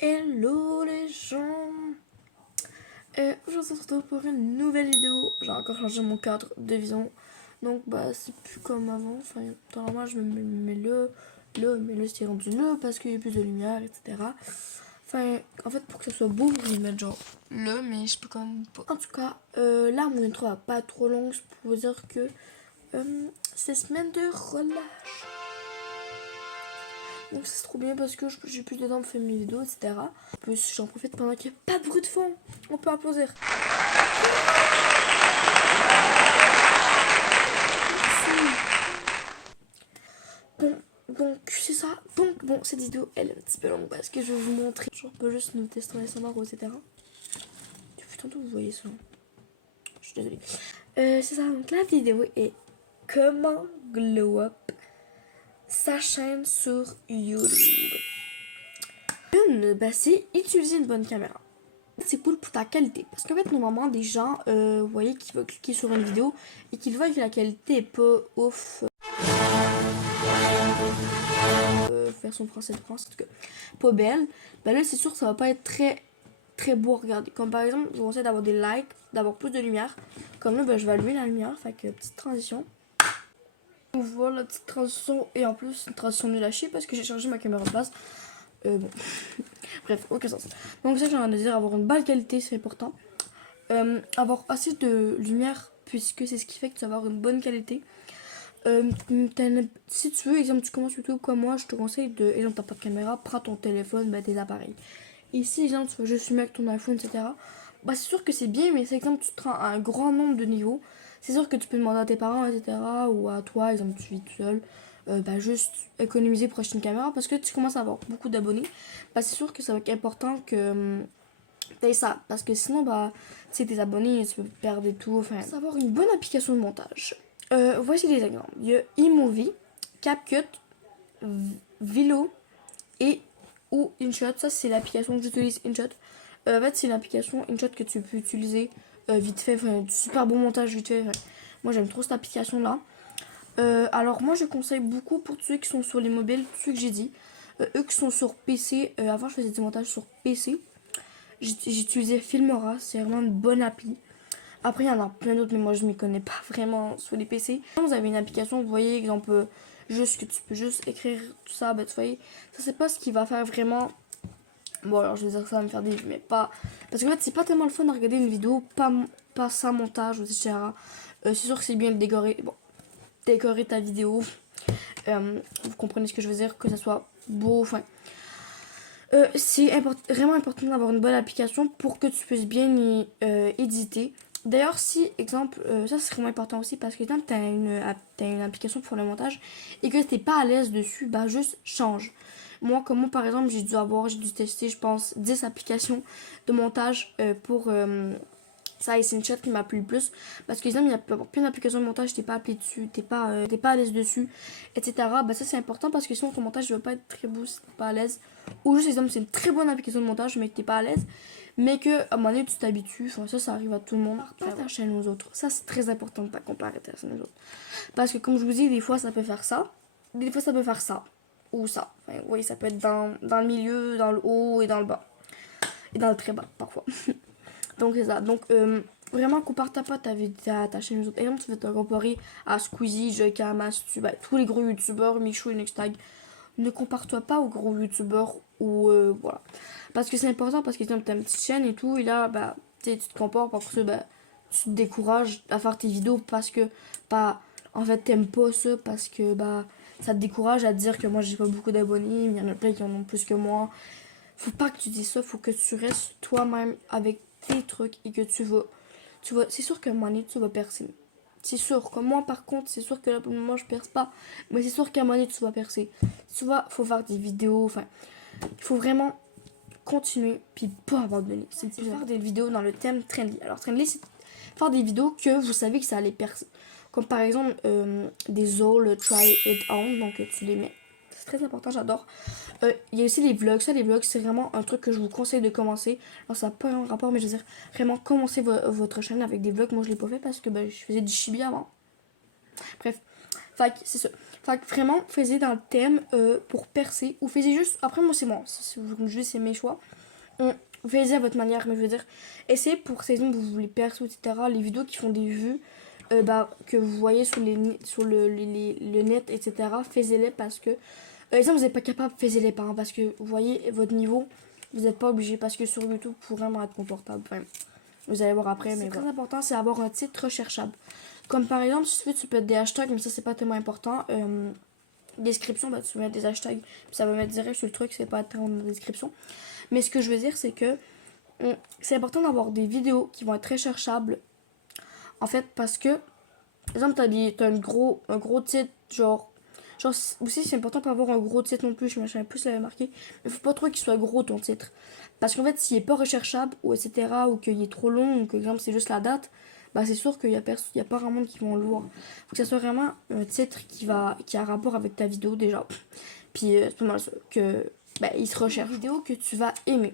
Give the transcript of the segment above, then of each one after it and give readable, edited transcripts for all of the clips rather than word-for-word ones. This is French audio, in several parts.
Hello les gens. Aujourd'hui on se retrouve pour une nouvelle vidéo. J'ai encore changé mon cadre de vision. Donc bah c'est plus comme avant. Enfin normalement je me mets mais le c'est rendu le parce qu'il y a plus de lumière, etc. Enfin en fait pour que ce soit beau je vais mettre genre le mais je peux quand même pas. En tout cas là mon intro va pas être trop longue. C'est pour vous dire que c'est semaine de relâche. Donc c'est trop bien parce que j'ai plus de temps pour faire mes vidéos, etc. En plus j'en profite pendant qu'il n'y a pas de bruit de fond. On peut applaudir. Bon, donc c'est ça. Donc bon, cette vidéo elle est un petit peu longue parce que je vais vous montrer. Genre on peut juste nous tester les sonores, etc. Putain, vous voyez ça. Je suis désolée. C'est ça, donc la vidéo est comment glow up sa chaîne sur YouTube. C'est utiliser une bonne caméra. C'est cool pour ta qualité. Parce qu'en fait, normalement, des gens, vous voyez, qui veulent cliquer sur une vidéo et qui voient que la qualité est pas ouf. Version française de France, en tout cas, pas belle. Ben là, c'est sûr que ça va pas être très beau à regarder. Comme par exemple, je vais essayer d'avoir des likes, d'avoir plus de lumière. Comme là, ben, je vais allumer la lumière. Fait que petite transition. On voit la petite transition et en plus, une transition nulle à chier parce que j'ai changé ma caméra de base. Bon. Bref, aucun sens. Donc, ça, j'ai envie de dire, avoir une bonne qualité, c'est important. Avoir assez de lumière, puisque c'est ce qui fait que tu vas avoir une bonne qualité. Si tu veux, exemple, tu commences YouTube comme moi, je te conseille de, exemple, t'as pas de caméra, prends ton téléphone, bah, tes appareils. Et si, exemple, tu veux juste filmer avec ton iPhone, etc., bah, c'est sûr que c'est bien, mais c'est exemple, tu te rends à un grand nombre de niveaux. C'est sûr que tu peux demander à tes parents, etc., ou à toi, exemple, tu vis tout seul, bah, juste économiser pour acheter une caméra, parce que tu commences à avoir beaucoup d'abonnés. Bah, c'est sûr que ça va être important que t'aies ça, parce que sinon, bah, tu sais, tes abonnés, tu peux perdre et tout. Enfin, savoir une bonne application de montage. Voici des exemples. Il y a iMovie, CapCut, Vilo et ou InShot. Ça, c'est l'application que j'utilise, InShot. En fait, c'est l'application InShot que tu peux utiliser vite fait. Enfin, super bon montage vite fait. Enfin, moi, j'aime trop cette application-là. Alors, moi, je conseille beaucoup pour ceux qui sont sur les mobiles, ceux que j'ai dit. Eux qui sont sur PC. Avant, je faisais du montage sur PC. J'utilisais Filmora. C'est vraiment une bonne appli. Après, il y en a plein d'autres, mais moi, je m'y connais pas vraiment sur les PC. Vous avez une application, vous voyez, exemple, juste que tu peux juste écrire tout ça, bah, tu voyez, ça, c'est pas ce qui va faire vraiment. Bon, alors, je veux dire que ça va me faire des vues, mais pas. Parce qu'en fait, c'est pas tellement le fun de regarder une vidéo, pas sans montage, etc. C'est sûr que c'est bien de décorer. Bon, décorer ta vidéo. Vous comprenez ce que je veux dire, que ça soit beau, enfin. C'est vraiment important d'avoir une bonne application pour que tu puisses bien y éditer. D'ailleurs, si, exemple, ça c'est vraiment important aussi parce que quand tu as une application pour le montage et que tu pas à l'aise dessus, bah juste change. Comme moi par exemple, j'ai dû tester, je pense, 10 applications de montage pour ça et c'est une chat qui m'a plu le plus parce que exemple il y a plein d'applications de montage, t'es pas appelé dessus, t'es pas à l'aise dessus, etc. Bah ça c'est important parce que sinon ton montage ne va pas être très beau si t'es pas à l'aise. Ou juste exemple c'est une très bonne application de montage mais que t'es pas à l'aise, mais que à un moment donné tu t'habitues, enfin ça arrive à tout le monde. Pas ta chaîne aux autres, ça c'est très important de pas comparer ta chaîne aux autres. Parce que comme je vous dis, des fois ça peut faire ça, des fois ça peut faire ça, ou ça. Enfin, oui, ça peut être dans le milieu, dans le haut et dans le bas. Et dans le très bas parfois. Donc c'est ça. Donc vraiment compare-toi pas ta chaîne aux autres. Exemple, tu veux te comparer à Squeezie, Joycam, tous les gros youtubeurs, Michou et Nextag. Ne compare-toi pas aux gros youtubeurs ou voilà. Parce que c'est important parce que tu as une petite chaîne et tout. Et là, bah, tu te compares parce que bah, tu te décourages à faire tes vidéos parce que bah, en fait t'aimes pas ça parce que bah ça te décourage à te dire que moi j'ai pas beaucoup d'abonnés, il y en a plein qui en ont plus que moi. Faut pas que tu dises ça, faut que tu restes toi-même avec tes trucs et que tu vas, c'est sûr qu'à un moment donné tu vas percer. C'est sûr que moi par contre, c'est sûr que là pour le moment je perce pas, mais c'est sûr qu'à un moment donné tu vas percer. Tu vois, faut faire des vidéos, enfin, il faut vraiment continuer puis pas abandonner. C'est faire des vidéos dans le thème trendy. Alors trendy c'est faire des vidéos que vous savez que ça allait percer. Comme par exemple des all try it on, donc tu les mets. C'est très important, j'adore. Il y a aussi les vlogs. Ça, les vlogs, c'est vraiment un truc que je vous conseille de commencer. Alors, ça n'a pas un rapport, mais je veux dire, vraiment commencer votre chaîne avec des vlogs. Moi, je l'ai pas fait parce que je faisais du chibi avant. Bref, c'est ça. Fait que vraiment, faisez dans le thème pour percer. Ou faisez juste. Après, moi, c'est moi. Comme je dis, c'est mes choix. Faisez à votre manière, mais je veux dire, essayez pour ces exemples, vous voulez percer, etc. Les vidéos qui font des vues, que vous voyez sur, le net, etc. Faites-les parce que, exemple, vous n'êtes pas capable, faites-les pas. Hein, parce que vous voyez votre niveau, vous n'êtes pas obligé. Parce que sur YouTube, pour vraiment être confortable. Enfin, vous allez voir après, mais très important, c'est avoir un titre recherchable. Comme par exemple, si tu peux mettre des hashtags, mais ça, c'est pas tellement important. Description, bah, tu peux mettre des hashtags, puis ça va mettre direct sur le truc, c'est pas tant dans la description. Mais ce que je veux dire, c'est que c'est important d'avoir des vidéos qui vont être recherchables. En fait, parce que, par exemple, t'as un gros titre, genre aussi, c'est important pas avoir un gros titre non plus, je me plus l'avais marqué. Mais faut pas trop qu'il soit gros ton titre. Parce qu'en fait, s'il est pas recherchable, ou etc., ou qu'il est trop long, ou que, exemple, c'est juste la date, bah c'est sûr qu'il y a pas vraiment qui vont le voir. Faut que ça soit vraiment un titre qui a rapport avec ta vidéo déjà. Puis c'est pas mal ça, que il se recherche. Une vidéo que tu vas aimer.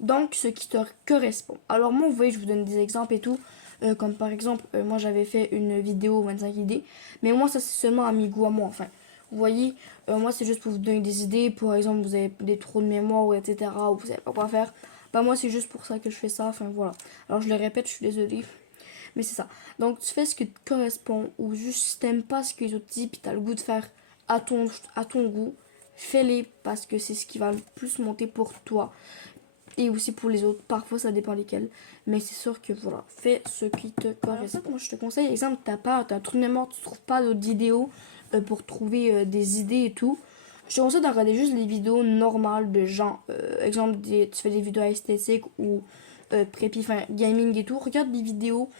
Donc, ce qui te correspond. Alors moi, vous voyez, je vous donne des exemples et tout. Comme par exemple, moi j'avais fait une vidéo 25 idées. Mais moi, ça c'est seulement à mes goûts à moi, enfin. Vous voyez, moi c'est juste pour vous donner des idées. Par exemple, vous avez des trous de mémoire, ou etc. Ou vous savez pas quoi faire. Bah moi, c'est juste pour ça que je fais ça. Enfin, voilà. Alors, je le répète, je suis désolée. Mais c'est ça. Donc, tu fais ce qui te correspond. Ou juste, si t'aimes pas ce que les autres disent, puis t'as le goût de faire à ton goût, fais-les parce que c'est ce qui va le plus monter pour toi. Et aussi pour les autres, parfois ça dépend lesquels. Mais c'est sûr que voilà, fais ce qui te correspond. Moi je te conseille, exemple, t'as un trou de mémoire, tu trouves pas d'autres vidéos pour trouver des idées et tout. Je te conseille de regarder juste les vidéos normales de gens. Exemple, tu fais des vidéos esthétiques ou prépi, enfin gaming et tout. Regarde des vidéos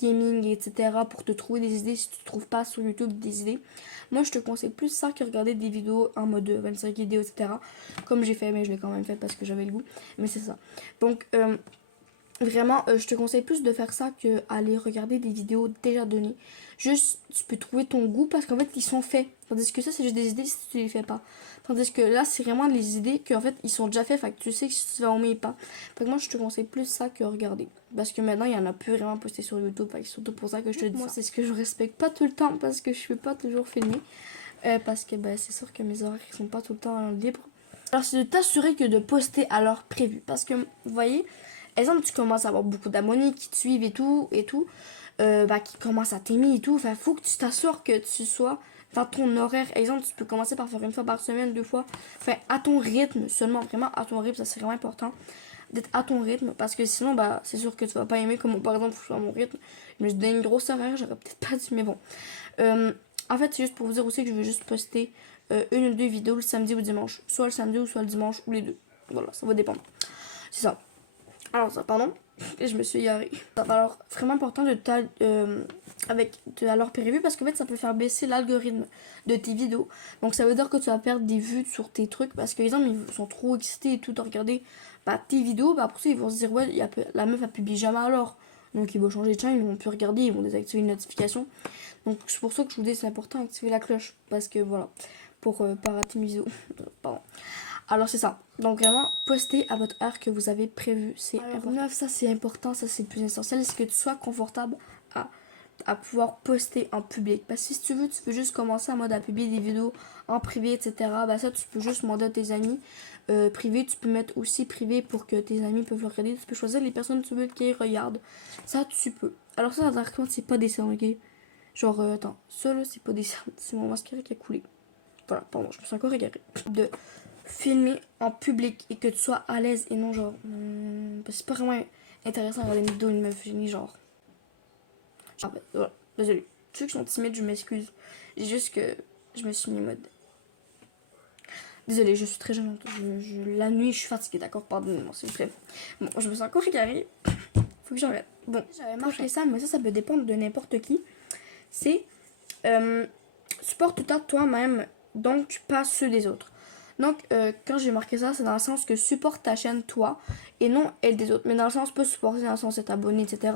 gaming, etc. pour te trouver des idées si tu trouves pas sur YouTube des idées. Moi, je te conseille plus ça que regarder des vidéos en mode 25 vidéos, etc. Comme j'ai fait, mais je l'ai quand même fait parce que j'avais le goût. Mais c'est ça. Donc, vraiment, je te conseille plus de faire ça que aller regarder des vidéos déjà données. Juste, tu peux trouver ton goût parce qu'en fait, ils sont faits. Tandis que ça, c'est juste des idées si tu les fais pas. Tandis que là, c'est vraiment des idées qu'en fait, ils sont déjà faits. Fait que tu sais que si tu vas aimer pas. Fait que moi, je te conseille plus ça que regarder. Parce que maintenant, il y en a plus vraiment posté sur YouTube. Fait que c'est surtout pour ça que je te dis moi, c'est ce que je respecte pas tout le temps parce que je fais pas toujours filmer. Parce que c'est sûr que mes horaires, ils sont pas tout le temps libres. Alors, c'est de t'assurer que de poster à l'heure prévue. Parce que, vous voyez, exemple, tu commences à avoir beaucoup d'abonnés qui te suivent et tout, qui commencent à t'aimer et tout. Enfin, faut que tu t'assures que tu sois dans ton horaire. Exemple, tu peux commencer par faire une fois par semaine, 2 fois. Enfin, à ton rythme, seulement vraiment à ton rythme, ça c'est vraiment important. D'être à ton rythme, parce que sinon, c'est sûr que tu vas pas aimer, comme par exemple, je suis à mon rythme. Je me suis donné une grosse horaire, j'aurais peut-être pas dû, mais bon. En fait, c'est juste pour vous dire aussi que je vais juste poster une ou deux vidéos le samedi ou le dimanche. Soit le samedi ou soit le dimanche, ou les deux. Voilà, ça va dépendre. C'est ça. Alors ça, pardon, je me suis égarée. Alors, vraiment important à l'heure prévue parce qu'en fait ça peut faire baisser l'algorithme de tes vidéos. Donc ça veut dire que tu vas perdre des vues sur tes trucs parce que les gens ils sont trop excités et tout à regarder tes vidéos. Après ça ils vont se dire ouais la meuf a publié jamais alors. Donc ils vont changer de chaîne, ils vont plus regarder, ils vont désactiver une notification. Donc c'est pour ça que je vous dis c'est important d'activer la cloche parce que voilà, pour pas rater mes vidéos. Pardon. Alors c'est ça. Donc vraiment, postez à votre heure que vous avez prévu. C'est important. Ça c'est important, ça c'est le plus essentiel. C'est que tu sois confortable à pouvoir poster en public. Parce que si tu veux juste commencer en mode à publier des vidéos en privé, etc. Ça tu peux juste demander à tes amis. Privé, tu peux mettre aussi privé pour que tes amis peuvent le regarder. Tu peux choisir les personnes que tu veux qu'ils regardent. Ça tu peux. Alors ça, par contre, c'est pas des cernes, ok? Genre, attends, ça là, c'est pas des cernes. C'est mon mascara qui a coulé. Voilà, pardon, je me suis encore égarée. De filmer en public et que tu sois à l'aise et non genre parce que c'est pas vraiment intéressant de regarder une vidéo d'une meuf génie genre voilà, désolé ceux qui sont timides je m'excuse, c'est juste que je me suis mis en mode désolé, je suis très gênante, la nuit je suis fatiguée, d'accord, pardonnez-moi s'il vous plaît. Bon, je me sens encore égarée, faut que j'arrête. Bon, j'avais marqué ça, mais ça peut dépendre de n'importe qui. C'est supporte-toi toi-même, donc pas ceux des autres. Donc, quand j'ai marqué ça, c'est dans le sens que supporte ta chaîne toi et non elle des autres. Mais dans le sens, pas supporter dans le sens être abonné, etc.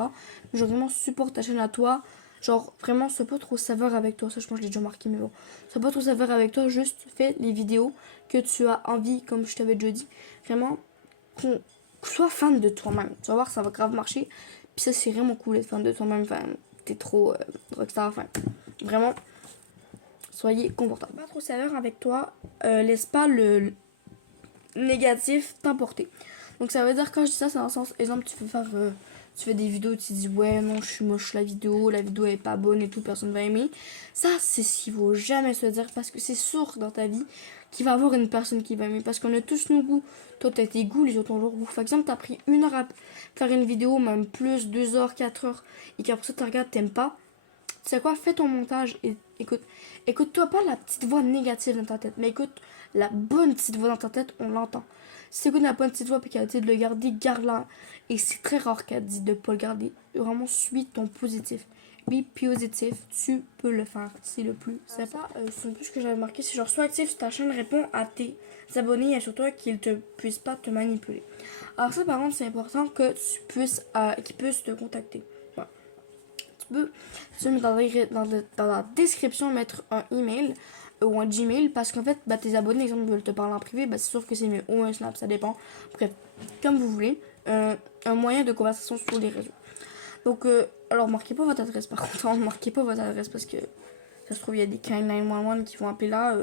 Mais genre vraiment supporte ta chaîne à toi. Genre vraiment, sois pas trop saveur avec toi. Ça, je pense que je l'ai déjà marqué, mais bon. Sois pas trop saveur avec toi. Juste fais les vidéos que tu as envie, comme je t'avais déjà dit. Vraiment, sois fan de toi-même. Tu vas voir, ça va grave marcher. Puis ça, c'est vraiment cool d'être fan de toi-même. Enfin, t'es trop rockstar. Enfin, vraiment. soyez confortable. Pas trop sévère avec toi, laisse pas le négatif t'emporter. Donc ça veut dire, quand je dis ça, c'est dans le sens, exemple, tu fais des vidéos, tu te dis ouais non je suis moche la vidéo est pas bonne et tout, personne va aimer. Ça c'est ce qu'il faut jamais se dire, parce que c'est sûr dans ta vie qu'il va y avoir une personne qui va aimer, parce qu'on a tous nos goûts. Toi t'as tes goûts, les autres ont leurs goûts. Par exemple, t'as pris 1 heure à faire une vidéo, même plus, 2 heures, 4 heures, et qu'après ça tu regardes, t'aimes pas. Tu sais quoi, fais ton montage et écoute-toi pas la petite voix négative dans ta tête, mais écoute la bonne petite voix dans ta tête, on l'entend. Si t'écoutes la bonne petite voix et qu'elle a dit de le garder, garde-la. Et c'est très rare qu'elle dit de pas le garder. Vraiment, suis ton positif. Be positif, tu peux le faire. C'est le plus simple. C'est un peu ce que j'avais marqué. C'est genre, sois actif sur ta chaîne, réponds à tes abonnés et assure-toi qu'ils ne puissent pas te manipuler. Alors ça, par contre, c'est important que qu'ils puissent te contacter. Voilà. Tu peux mettre dans la description, mettre un email ou un Gmail, parce qu'en fait, tes abonnés, exemple, veulent te parler en privé, c'est sûr que c'est mieux. Ou un Snap, ça dépend. Bref, comme vous voulez. Un moyen de conversation sur les réseaux. Donc, alors, marquez pas votre adresse, par contre. Ne marquez pas votre adresse, parce que ça se trouve, il y a des kind 911 qui vont appeler là.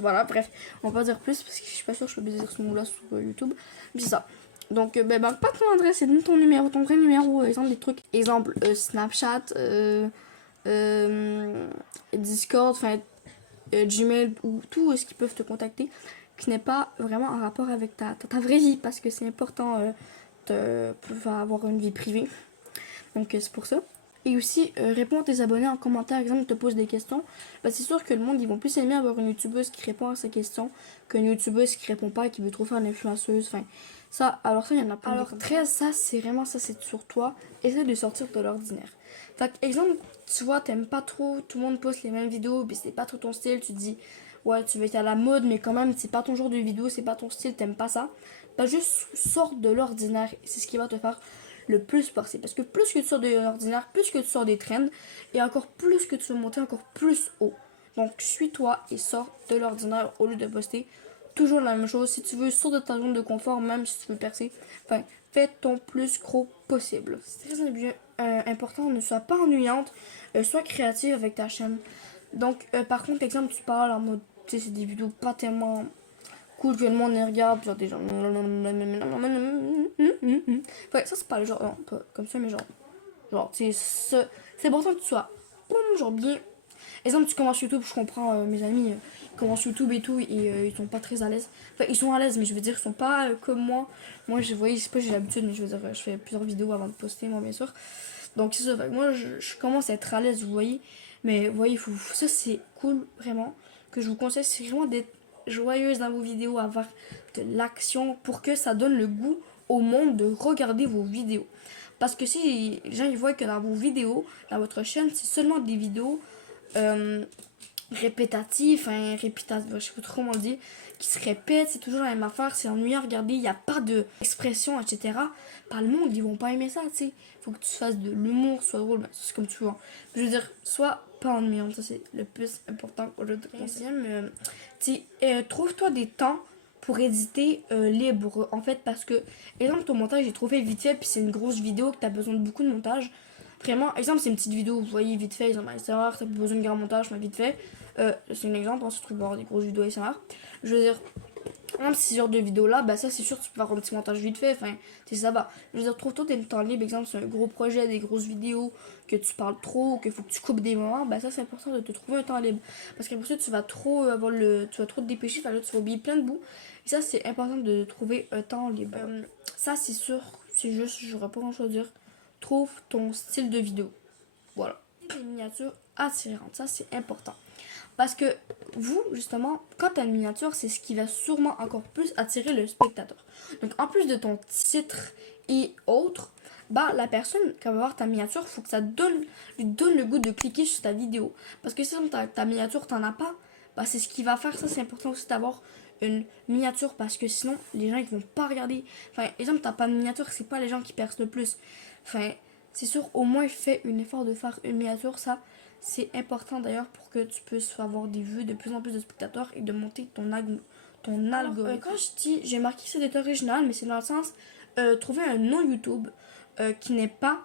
Voilà, bref. On va pas dire plus, parce que je suis pas sûre que je peux dire ce mot-là sur YouTube. Mais c'est ça. Donc, marque pas ton adresse, et donne ton numéro, ton vrai numéro. Exemple, des trucs. Exemple, Snapchat, Discord, enfin, Gmail, ou tout ce qui peuvent te contacter, qui n'est pas vraiment en rapport avec ta vraie vie, parce que c'est important de pouvoir avoir une vie privée. Donc c'est pour ça. Et aussi, réponds à tes abonnés en commentaire. Exemple, te pose des questions. C'est sûr que le monde, ils vont plus aimer avoir une youtubeuse qui répond à ces questions qu'une youtubeuse qui répond pas et qui veut trop faire l'influenceuse. Enfin, ça, il y en a pas. Alors 13, ça c'est sur toi. Essaie de sortir de l'ordinaire. Fait exemple, tu vois, t'aimes pas trop, tout le monde poste les mêmes vidéos, mais c'est pas trop ton style, tu te dis ouais, tu veux être à la mode, mais quand même c'est pas ton genre de vidéo, c'est pas ton style, t'aimes pas ça. Juste sors de l'ordinaire, c'est ce qui va te faire le plus passer, parce que plus que tu sors de l'ordinaire, plus que tu sors des trends, et encore plus que tu veux monter encore plus haut. Donc suis-toi et sors de l'ordinaire au lieu de poster toujours la même chose. Si tu veux, sors de ta zone de confort, même si tu veux percer. Enfin, fais ton plus gros possible. C'est très bien important, ne sois pas ennuyante, sois créative avec ta chaîne. Donc, par contre, exemple, tu parles en mode, tu sais, c'est des vidéos pas tellement cool que le monde les regarde, genre des gens. Enfin, ça, c'est pas le genre, non, pas comme ça, mais genre, c'est important que tu sois, genre bien. Exemple, tu commences YouTube, je comprends, mes amis commencent YouTube et tout, et ils sont pas très à l'aise. Enfin, ils sont à l'aise, mais je veux dire, ils sont pas comme moi. Moi, je voyais, je sais pas, j'ai l'habitude, mais je veux dire, je fais plusieurs vidéos avant de poster, moi, bien sûr. Donc, c'est ça, fait, moi, je commence à être à l'aise, vous voyez. Mais, vous voyez, ça, c'est cool, vraiment, que je vous conseille, c'est vraiment d'être joyeuse dans vos vidéos, avoir de l'action pour que ça donne le goût au monde de regarder vos vidéos. Parce que si les gens ils voient que dans vos vidéos, dans votre chaîne, c'est seulement des vidéos répétatives, je sais pas trop comment le dire, qui se répètent, c'est toujours la même affaire, c'est ennuyant à regarder, il n'y a pas d'expression, etc. Par le monde, ils vont pas aimer ça, tu sais. Faut que tu fasses de l'humour, soit drôle, c'est comme tu veux. Je veux dire, sois pas ennuyante, ça c'est le plus important que je te conseille. Trouve-toi des temps pour éditer libre, en fait, parce que, exemple, ton montage est trop fait vite fait, puis c'est une grosse vidéo que tu as besoin de beaucoup de montage. Vraiment, exemple, c'est une petite vidéo, vous voyez, vite fait, exemple, ASMR, t'as pas besoin de grand montage, mais vite fait. C'est un exemple, on se trouve voir des grosses vidéos ASMR. Je veux dire, même si ce genre de vidéo là, ça c'est sûr, tu peux faire un petit montage vite fait, ça va. Je veux dire, trouve-toi des temps libres, exemple, c'est un gros projet, des grosses vidéos, que tu parles trop, qu'il faut que tu coupes des moments, ça c'est important de te trouver un temps libre. Parce qu'après ça, tu vas trop tu vas trop te dépêcher, là, tu vas oublier plein de bouts. Et ça, c'est important de trouver un temps libre. Ça, c'est sûr, c'est juste, j'aurais pas grand chose à dire. Trouve ton style de vidéo. Voilà. Une miniature attirante, ça c'est important. Parce que vous, justement, quand tu as une miniature, c'est ce qui va sûrement encore plus attirer le spectateur. Donc, en plus de ton titre et autres, la personne qui va voir ta miniature, il faut que ça lui donne le goût de cliquer sur ta vidéo. Parce que si ta miniature, t'en as pas, c'est ce qui va faire. Ça, c'est important aussi d'avoir une miniature, parce que sinon, les gens, ils vont pas regarder. Exemple, t'as pas de miniature, c'est pas les gens qui percent le plus. C'est sûr, au moins, fais un effort de faire une miniature, ça. C'est important d'ailleurs pour que tu puisses avoir des vues, de plus en plus de spectateurs, et de monter ton algorithme. Quand je dis, j'ai marqué que c'est original, mais c'est dans le sens trouver un nom YouTube qui n'est pas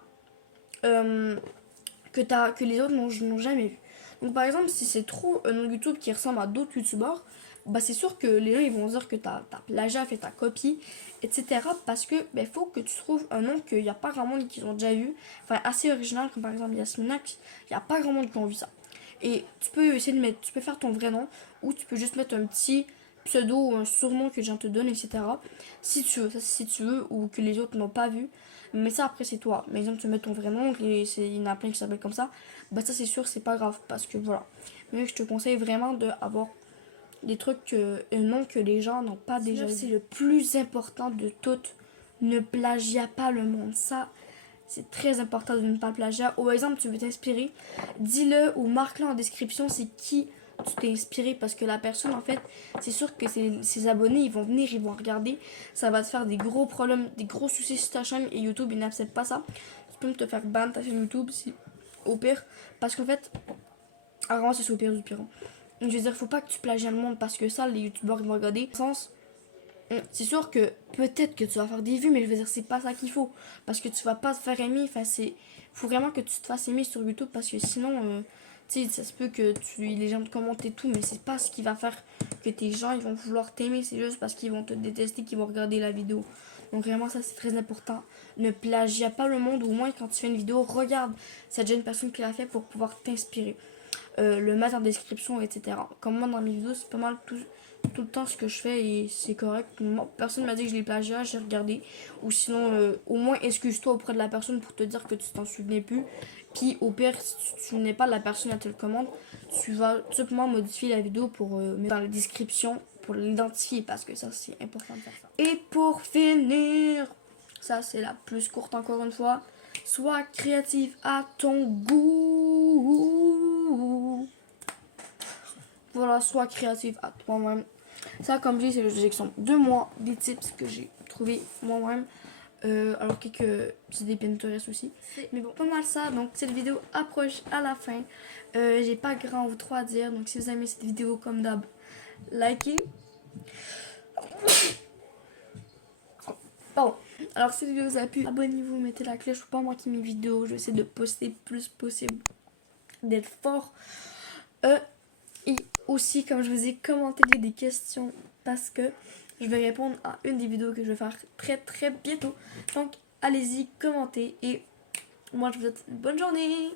que les autres n'ont jamais vu. Donc par exemple, si c'est trop un nom YouTube qui ressemble à d'autres youtubeurs, bah c'est sûr que les gens ils vont dire que t'as plagiat, fait ta copie, etc. Parce que faut que tu trouves un nom qu'il n'y a pas grand monde qui ont déjà vu, enfin assez original, comme par exemple Yasminax, il n'y a pas grand monde qui ont vu ça. Et tu peux essayer de mettre, tu peux faire ton vrai nom, ou tu peux juste mettre un petit pseudo ou un surnom que les gens te donnent, etc. Si tu veux, ça si tu veux, ou que les autres n'ont pas vu. Mais ça après c'est toi. Mais exemple tu mets ton vrai nom, et il y en a plein qui s'appellent comme ça, bah ça c'est sûr c'est pas grave parce que voilà. Mais je te conseille vraiment d'avoir des trucs un nom que les gens n'ont pas déjà vu. C'est le plus important de tout. Ne plagia pas le monde. Ça, c'est très important de ne pas plagiat. Ou par exemple, tu veux t'inspirer, dis-le ou marque-le en description c'est qui tu t'es inspiré parce que la personne en fait, c'est sûr que ses abonnés ils vont venir, ils vont regarder, ça va te faire des gros problèmes, des gros soucis sur ta chaîne et YouTube il n'accepte pas ça. Tu peux te faire ban ta chaîne YouTube si au pire parce qu'en fait, vraiment c'est au pire du pire. Je veux dire, faut pas que tu plagies le monde parce que ça, les youtubeurs ils vont regarder. Sens, c'est sûr que peut-être que tu vas faire des vues, mais je veux dire, c'est pas ça qu'il faut. Parce que tu vas pas te faire aimer. Enfin, faut vraiment que tu te fasses aimer sur YouTube parce que sinon, tu sais, ça se peut que les gens te commentent et tout, mais c'est pas ce qui va faire que tes gens ils vont vouloir t'aimer. C'est juste parce qu'ils vont te détester qu'ils vont regarder la vidéo. Donc vraiment, ça c'est très important. Ne plagia pas le monde, ou au moins quand tu fais une vidéo, regarde cette jeune personne qui l'a fait pour pouvoir t'inspirer. Le mettre en description, etc. Comme moi dans mes vidéos, c'est pas mal tout le temps ce que je fais et c'est correct. Moi, personne m'a dit que je l'ai plagiat, j'ai regardé. Ou sinon, au moins excuse-toi auprès de la personne pour te dire que tu t'en souvenais plus. Puis au pire, si tu te souvenais pas de la personne à te le commande, tu vas tout simplement modifier la vidéo pour mettre dans la description pour l'identifier parce que ça c'est important de faire ça. Et pour finir, ça c'est la plus courte encore une fois. Sois créatif à ton goût. Voilà, sois créatif à toi-même. Ça, comme je dis, c'est le exemple de moi, des tips que j'ai trouvé moi-même. Alors quelques idées Pinterest aussi. Mais bon, pas mal ça. Donc cette vidéo approche à la fin. J'ai pas grand ou trop à dire. Donc si vous aimez cette vidéo comme d'hab, likez. Bon, alors si la vidéo vous a plu, abonnez-vous, mettez la cloche pour pas manquer mes vidéos. Je vais essayer de poster le plus possible, d'être fort. Et aussi, comme je vous ai commenté des questions parce que je vais répondre à une des vidéos que je vais faire très très bientôt. Donc allez-y, commentez et moi je vous souhaite une bonne journée.